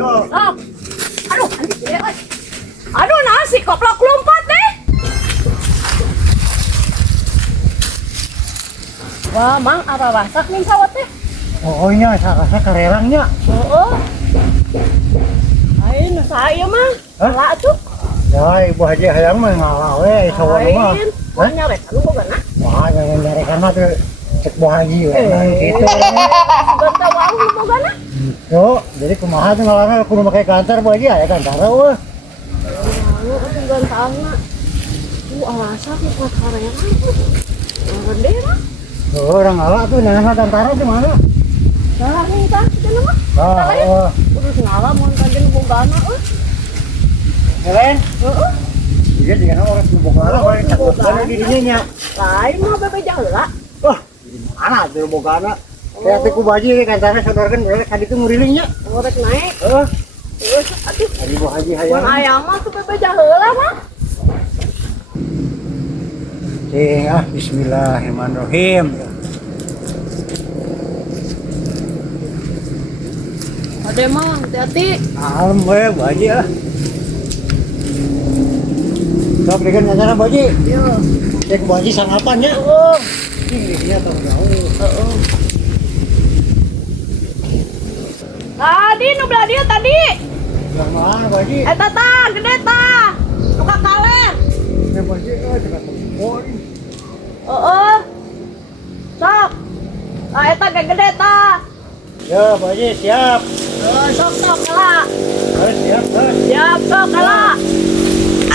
Yo. Oh. Aduh, anjing gede, oi. Aduh, nasi koplok lompat deh. Wah, Mang, apa masak nih sawat teh? Oh, nya rasa karerangnya. Oh. Ain, saya Mang. Hah? Lah tuh. Ya, ibu haji hayang mah ngalah we sawan mah. Ain, mau nyarek anu boga na? Wah, yang dari kana tuh cek bu haji we. Gitu. Ganta wau boga na? Yo, jadi kumaha tuh ngalah kudu make kantor bu haji aya kantor we. Anu atuh gantana. Alasan kuat karena. Gede mah. Oh, orang ngalah tuh nana kantor di mana? Nah, nih tah, cenah mah. Oh. Terus ngalah mun kanjen bogana euy. Keren. Heeh. Iya, jangan orang boga ngalah we cek di dinya nya. Lain mah bebe jaheula. Wah, mana tuh bogana? Kayak teh ku bu haji kantornya sodorkeun bener ka ditu ngurilingnya. Ngorek naik. Heeh. Terus atuh Ari bu haji mun hayang. aya mah tuh bebe jaheula mah. Bismillahirrahmanirrahim. Ade mah hati-hati. Alam we bu haji ah. Sok dengan acara bu haji. Yo. Cek bu haji sarapan ya. Oh. Ini tahu tahu. Heeh. Tadi nu belah dia tadi. Yang mana bu haji? Eta tah gede tah. Suka kaler. Yang bu haji dengan tempon. Heeh. Sok. Ah eta ge gede tah. Ya bu haji siap. Sok kalah. Siap dah. Siap sok kalah.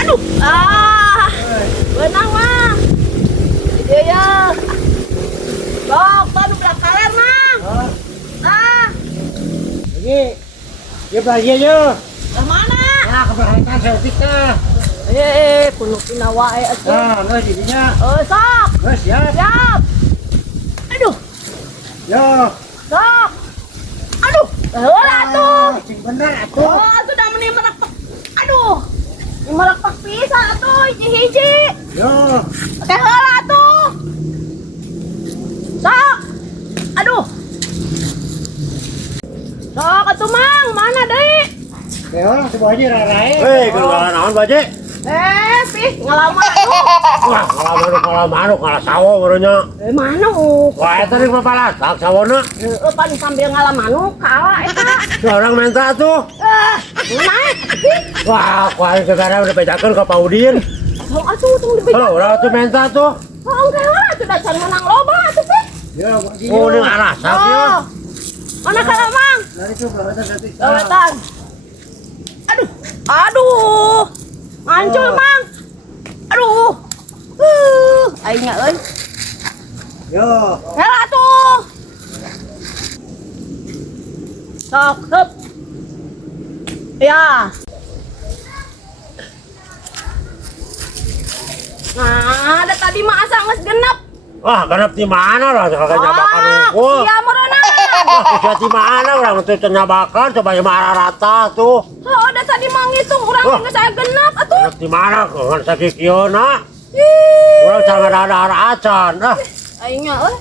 Aduh. Ah. Benang mah. Iya ya. Sok tah nu belah kaler mah. Ah, Ah. haji. Ya bu haji aja. Lah mana? Nah, keberangkatan selfie tah. Kuno pina wae atuh. Nah, nggak jadinya. Sok. Siap. Siap. Aduh. Yo. Sok. Aduh. Heula atuh. Cing bener atuh. Oh, sudah meni merekpak. Aduh. Ini merekpak pisan atuh hiji-hiji. Yo. Oke heula atuh. Sok. Aduh. Sok atuh Mang, mana deui? Ya orang si bu haji rarae. Hei, keluaran naon baje? Pih, ngalaman atuh. Wah, ngalah sawo barunya. Manuk. Wah, eta di papalatak sawona. Pan sambil ngalamanuk kalah eta. Seorang minta tuh. Naik. Wah, kuain sekarang udah pejakan ke Paudin. Tong atuh tong dibejak. Kalau orang tuh minta tuh. Oh, enggak lah, itu dasar menang loba atuh Pih. Ya, bu haji. Oh, ini arah sak ya. Oh. Mana kalau Mang? Dari itu berangkatan nanti. Doletan. Aduh. Aduh. Mancul, Mang. Aduh. Aingnya euy. Yo. Hela tuh. Sok, heup. Ya. Nah, ada tadi mah asa geus genep. Wah, genep di mana lah kalau nyabakan unggul. Sia meureuna. Wah, bisa di mana orang itu nyabakan coba yang marah rata tuh. Oh, ada tadi mah ngitung urang Wah. geus aya genep atuh. Genep di mana? Kan sakit kiona. Ih. Orang sangat ada acan. Ah, Aingnya euy.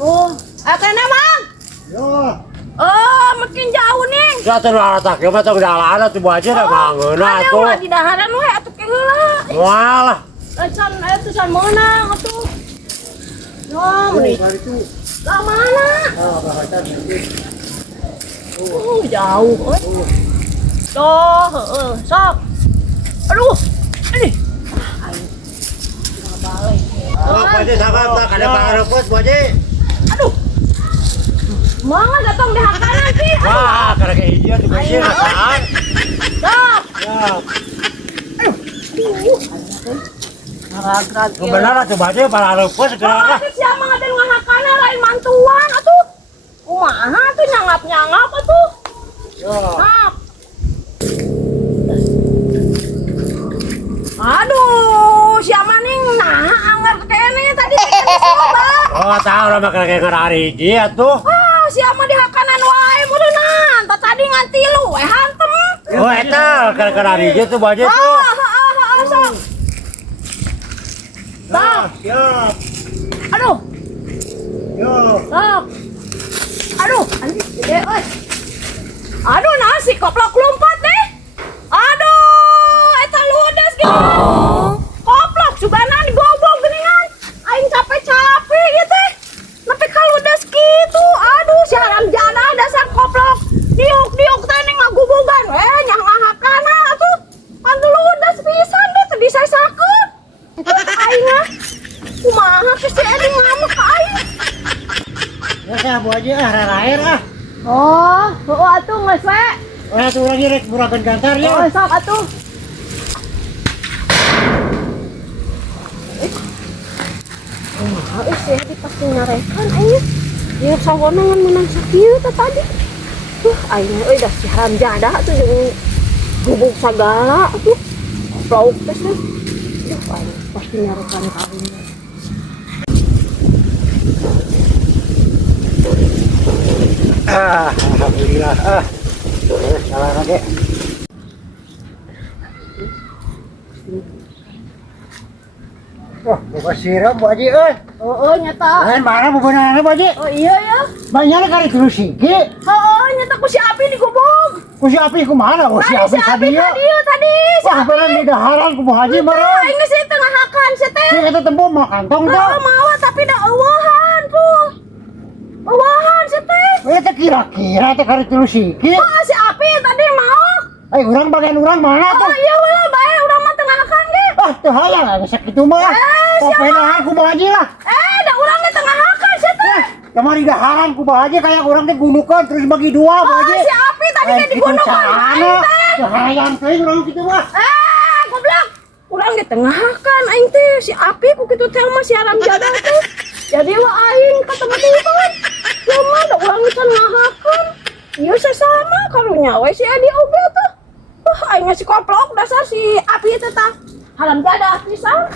Oh, kene Mang. Yo. Oh, makin jauh nih. ya tuh rata kieu mah tong jalan tuh aja dah mangeuna Ada tuh. ulah di daharan we atuh ke heula. Walah. Can atuh can meunang atuh. Yo, meuni. Dari itu. Lah mana? Ah, berangkatan nanti. Jauh euy. Tuh, heeh, sok. Aduh. Ini. Aing. Balik. Apa aja sangat tak ada parepos baje. Aduh. Mangga datang di hakanan sih. Wah, karena kayak hijau juga sih rasaan. Sok. Ya. Ngarag-rag. Kebenaran tuh baje parepos segera. Masih siapa ngaden ngahakana lain mantuan atuh. Kumaha tuh nyangap-nyangap atuh. Yo. Ngap. Aduh, siapa nih nah anggar kene tadi coba. Oh, tahu lah makanya kayak ngarari hiji atuh. Ah, siapa di hakanan wae meureunnan. Tadi ngan tilu we hantem. Oh, eta gara-gara hiji tuh baje tuh. Sok. Sok. Siap. Aduh, Yo. sok. Aduh, anjing gede euy. Aduh, naon si koplok lompat deh. Aduh, eta ludes gini. Koplok subana digobok geningan. Aing capek-capek ya teh. Nepi ka ludes gitu. Aduh, si haram jana dasar koplok. Diuk-diuk teh ning ngagubugan we nyang ngahakana atuh. Anu ludes pisan deh teh disasakeun. Aing mah kumaha ke si Edi mama ka aing. Ya saya Bu Haji air ah. Oh, atuh geus we. Atuh urang rek muragan gantar ya. Oh, sok atuh. Sih dipasti nyarekan aing. Ieu sawanangan menang sakieu teh tadi. Aing euy dah si haram jada tuh jeung gubuk sagala atuh. Plauk teh sih. Aing pasti nyarekan kawin. Alhamdulillah. Salah lagi. Wah, buka siram Bu Haji Oh, nyata. Lain mana bebenana Bu Haji? Oh iya ya. Banyak kali terus siki. Oh, nyata ku si Api di gubuk. Ku si Api kumaha? Oh si Api tadi ya. Tadi. Wah, beneran di daharan ku Bu Haji meureun. Aing geus di tengah hakan si teh. Si eta tempo mah kantong teh. Oh, mawa tapi da eueuhan tuh. Eueuhan si teh. Eta kira-kira teh kali terus siki. Oh, si Api tadi mau. Urang bagian urang mana Oh tuh? iya ulah bae urang mah tengah hakan ge. Ah, teu hayang aya sakitu mah. Popenahan ku Bu Haji lah. Da urang di tengah hakan si teh. Kemari daharan ku Bu Haji kayak urang teh gunukan terus bagi dua Bu Oh, Haji. si Api tadi ge digunukan. Aing teh hayang teh urang kitu mah. Goblok. Urang di tengah hakan aing teh si Api ku kitu teh mah si haram jada teh. Jadi wa aing ketemu-temuan. Ya mah da urang di tengah hakan. Ieu sesama karunya we si Edi oge tuh. Aing si koplok dasar si Api teh tah. Haram jada pisan.